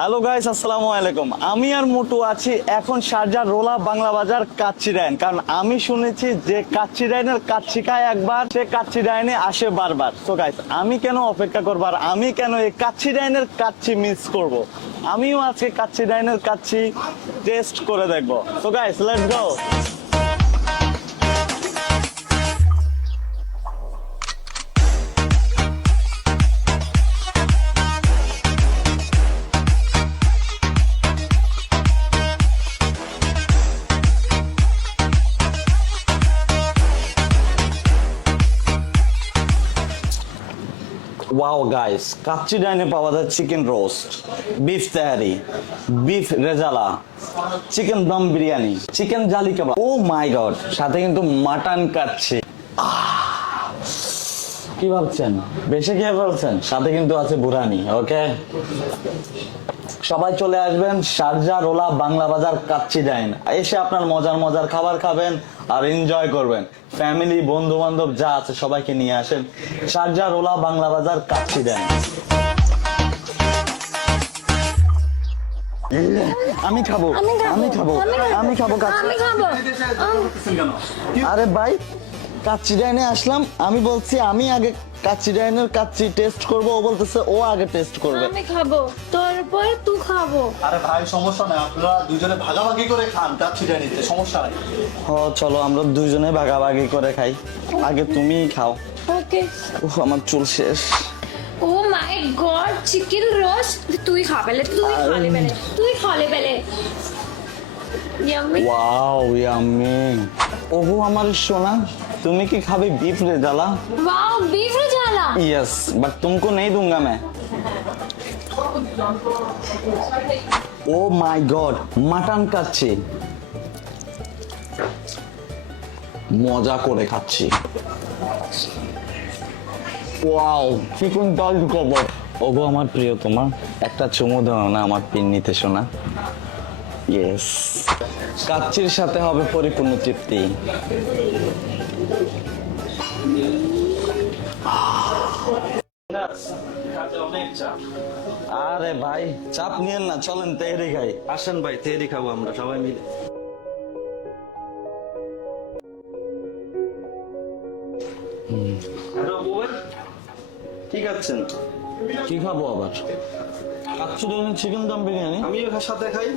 Hello guys, আসসালামু আলাইকুম। আমি আর মোটু আছি এখন শারজার রোলা বাংলা বাজার কাচ্চি ডাইন। কারণ আমি শুনেছি যে কাচ্চি ডাইনের কাচ্চি খায় একবার, সে কাচ্চি ডাইনে আসে বারবার। তো গাইস, আমি কেন অপেক্ষা করবো আর আমি কেন এই কাচ্চি ডাইনের কাচ্চি মিস করব? আমিও আজকে কাচ্চি ডাইনের কাচ্চি টেস্ট করে দেখবো। তো guys, let's go. Wow guys, kacchi ডাইনে পাওয়া যায় চিকেন রোস্ট, বিফ তেহারি, beef rezala, chicken dum biryani, chicken জালি কাবাব, ও মাই গড, সাথে কিন্তু মাটন কাচ্চি। কি ভাবছেন, বেশি খেয়ে ফেলছেন? সাথে কিন্তু আছে বুরানি। ওকে, সবাই চলে আসবেন শারজা রোলা বাংলা বাজার কাচ্চি ডাইন। এসে আপনার মজার মজার খাবার খাবেন আর এনজয় করবেন। ফ্যামিলি, বন্ধু বান্ধব যা আছে সবাইকে নিয়ে আসেন শারজা রোলা বাংলা বাজার কাচ্চি ডাইন। আমি খাবো, আমি খাবো, আমি খাবো কাচ্চি। আরে ভাই, কাচ্চি ডাইনে আসলাম, আমি বলছি আমি আগে কাচ্চি ডাইনের কাচ্চি টেস্ট করব, ও বলতেছে ও আগে টেস্ট করবে। আমি খাবো, তারপর তুই খাবো। আরে ভাই সমস্যা নাই, আপনারা দুজনে ভাগাভাগি করে খান কাচ্চি ডাইনিতে, সমস্যা নাই। ও চলো, আমরা দুইজনে ভাগাভাগি করে খাই। আগে তুমিই খাও। ওকে। উফ, আমার চুল শেষ। Oh my God, chicken roast তুই খাবেলে, তুই খালে বেলে, তুই খালে বেলে। ইয়াম্মি। Wow, yummy. ওহো আমার সোনা, তুমি কি খাবে beef rezala? Wow, beef rezala. Yes, but तुमको नहीं दूंगा मैं। Oh my God, mutton kacchi. মজা করে খাচ্ছি। ওয়াও, চিকেন ডাল কাবাব। ওগো আমার প্রিয়, তোমার একটা চুমু দাও না আমার পিন্নিতে সোনা। ইয়েস, কাচ্চির সাথে হবে পরিপূর্ণ তৃপ্তি। আরে ভাই, চাপ নিয়েন না, চলেন তেহরি খাই। আসেন ভাই, তেহরি খাবো আমরা সবাই মিলে। ঠিক আছেন? কি খাবো আবার? কাচ্চি চিকেন দম বিরিয়ানি। আমিও সাথে খাই।